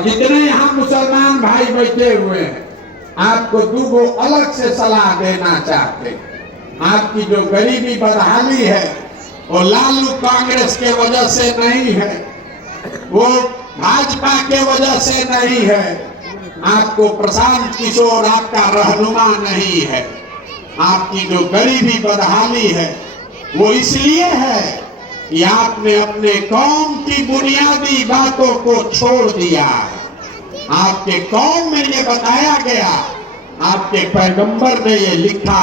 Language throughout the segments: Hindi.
और जितने यहाँ मुसलमान भाई बैठे हुए हैं, आपको दो अलग से सलाह देना चाहते हैं। आपकी जो गरीबी बदहाली है वो लालू कांग्रेस के वजह से नहीं है, वो भाजपा के वजह से नहीं है, आपको प्रशांत किशोर आपका रहनुमा नहीं है। आपकी जो गरीबी बदहाली है वो इसलिए है कि आपने अपने कौम की बुनियादी बातों को छोड़ दिया। आपके कौम में ये बताया गया, आपके पैगंबर ने ये लिखा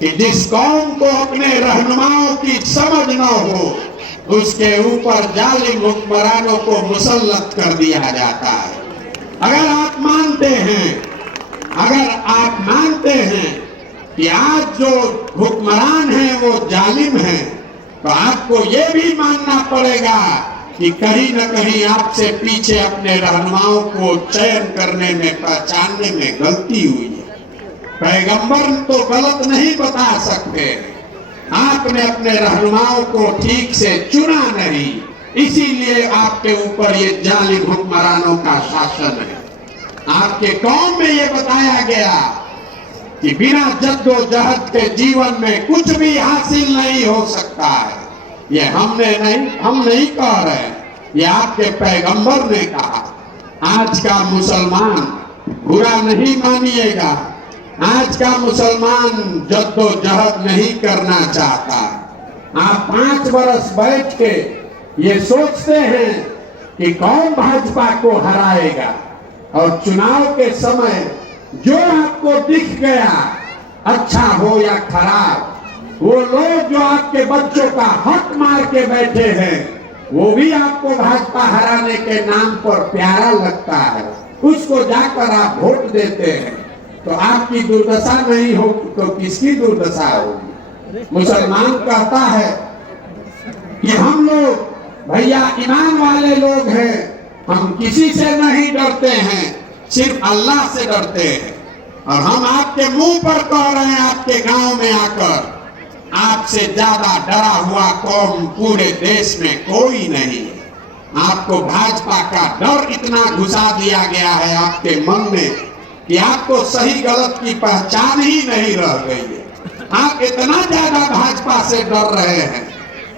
कि जिस कौम को अपने रहनुमाओं की समझ न हो उसके ऊपर जालिम हुक्मरानों को मुसल्लत कर दिया जाता है। अगर आप मानते हैं कि आज जो हुक्मरान हैं वो जालिम हैं, तो आपको ये भी मानना पड़ेगा कि कहीं न कहीं आपसे पीछे अपने रहनुमाओं को चयन करने में, पहचानने में गलती हुई है। पैगंबर तो गलत नहीं बता सकते, आपने अपने रहनुमाओं को ठीक से चुना नहीं, इसीलिए आपके ऊपर ये जालिम हुक्मरानों का शासन है। आपके कौम में ये बताया गया कि बिना जद्दोजहद के जीवन में कुछ भी हासिल नहीं हो सकता है। ये हम नहीं कह रहे, ये आपके पैगंबर ने कहा। आज का मुसलमान, बुरा नहीं मानिएगा, आज का मुसलमान जद्दोजहद नहीं करना चाहता। आप 5 वर्ष बैठ के ये सोचते हैं कि कौन भाजपा को हराएगा, और चुनाव के समय जो आपको दिख गया, अच्छा हो या खराब, वो लोग जो आपके बच्चों का हक मार के बैठे हैं, वो भी आपको भाजपा हराने के नाम पर प्यारा लगता है, उसको जाकर आप वोट देते हैं। तो आपकी दुर्दशा नहीं होगी तो किसकी दुर्दशा होगी? मुसलमान कहता है कि हम लोग भैया ईमान वाले लोग हैं, हम किसी से नहीं डरते हैं, सिर्फ अल्लाह से डरते हैं। और हम आपके मुंह पर कह रहे हैं, आपके गांव में आकर, आपसे ज्यादा डरा हुआ कौम पूरे देश में कोई नहीं है। आपको भाजपा का डर इतना घुसा दिया गया है आपके मन में कि आपको सही गलत की पहचान ही नहीं रह गई है। आप इतना ज्यादा भाजपा से डर रहे हैं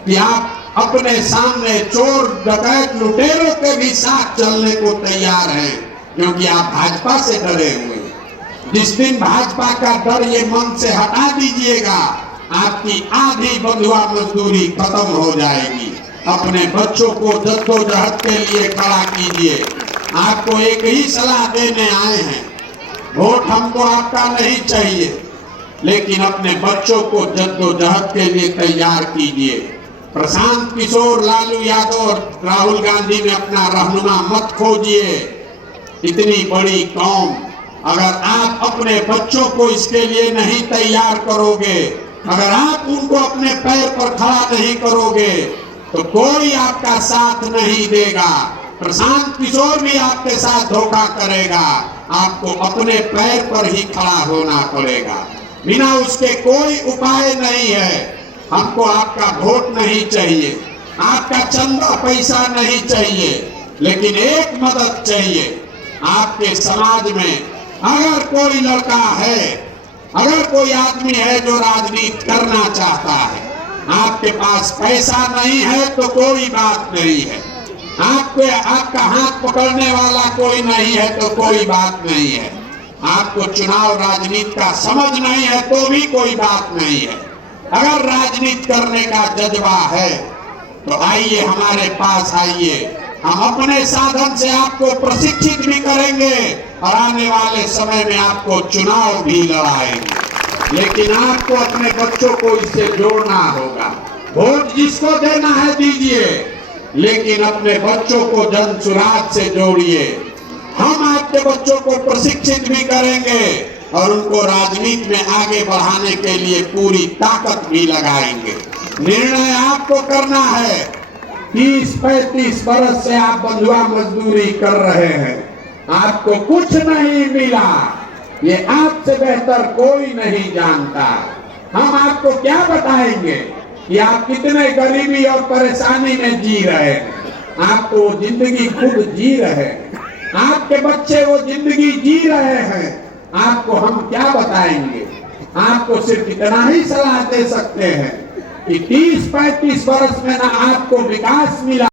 कि आप अपने सामने चोर, डकैत, लुटेरों के भी साथ चलने को तैयार हैं, क्योंकि आप भाजपा से डरे हुए हैं। जिस दिन भाजपा का डर ये मन से हटा दीजिएगा, आपकी आधी बंधुआ मजदूरी खत्म हो जाएगी। अपने बच्चों को जद्दोजहद के लिए खड़ा कीजिए। आपको एक ही सलाह देने आए हैं, वोट हमको आपका नहीं चाहिए, लेकिन अपने बच्चों को जद्दोजहद के लिए तैयार कीजिए। प्रशांत किशोर, लालू यादव और राहुल गांधी में अपना रहनुमा मत खोजिए। इतनी बड़ी कौम, अगर आप अपने बच्चों को इसके लिए नहीं तैयार करोगे, अगर आप उनको अपने पैर पर खड़ा नहीं करोगे, तो कोई आपका साथ नहीं देगा। प्रशांत किशोर भी आपके साथ धोखा करेगा। आपको अपने पैर पर ही खड़ा होना पड़ेगा, बिना उसके कोई उपाय नहीं है। हमको आपका वोट नहीं चाहिए, आपका चंदा पैसा नहीं चाहिए, लेकिन एक मदद चाहिए। आपके समाज में अगर कोई लड़का है, अगर कोई आदमी है जो राजनीति करना चाहता है, आपके पास पैसा नहीं है तो कोई बात नहीं है, आपका हाथ पकड़ने वाला कोई नहीं है तो कोई बात नहीं है, आपको चुनाव राजनीति का समझ नहीं है तो भी कोई बात नहीं है। अगर राजनीति करने का जज्बा है तो आइए, हमारे पास आइए, हम अपने साधन से आपको प्रशिक्षित भी करेंगे और आने वाले समय में आपको चुनाव भी लड़ाएंगे। लेकिन आपको अपने बच्चों को इससे जोड़ना होगा। वोट जिसको देना है दीजिए, लेकिन अपने बच्चों को जन सुराज से जोड़िए। हम आपके बच्चों को प्रशिक्षित भी करेंगे और उनको राजनीति में आगे बढ़ाने के लिए पूरी ताकत भी लगाएंगे। निर्णय आपको करना है। 30-35 बरस से आप बंधुआ मजदूरी कर रहे हैं, आपको कुछ नहीं मिला, ये आपसे बेहतर कोई नहीं जानता। हम आपको क्या बताएंगे कि आप कितने गरीबी और परेशानी में जी रहे हैं। आप तो जिंदगी खुद जी रहे हैं। आपके बच्चे वो जिंदगी जी रहे हैं, आपको हम क्या बताएंगे। आपको सिर्फ इतना ही सलाह दे सकते हैं कि 30-35 वर्ष में ना आपको विकास मिला,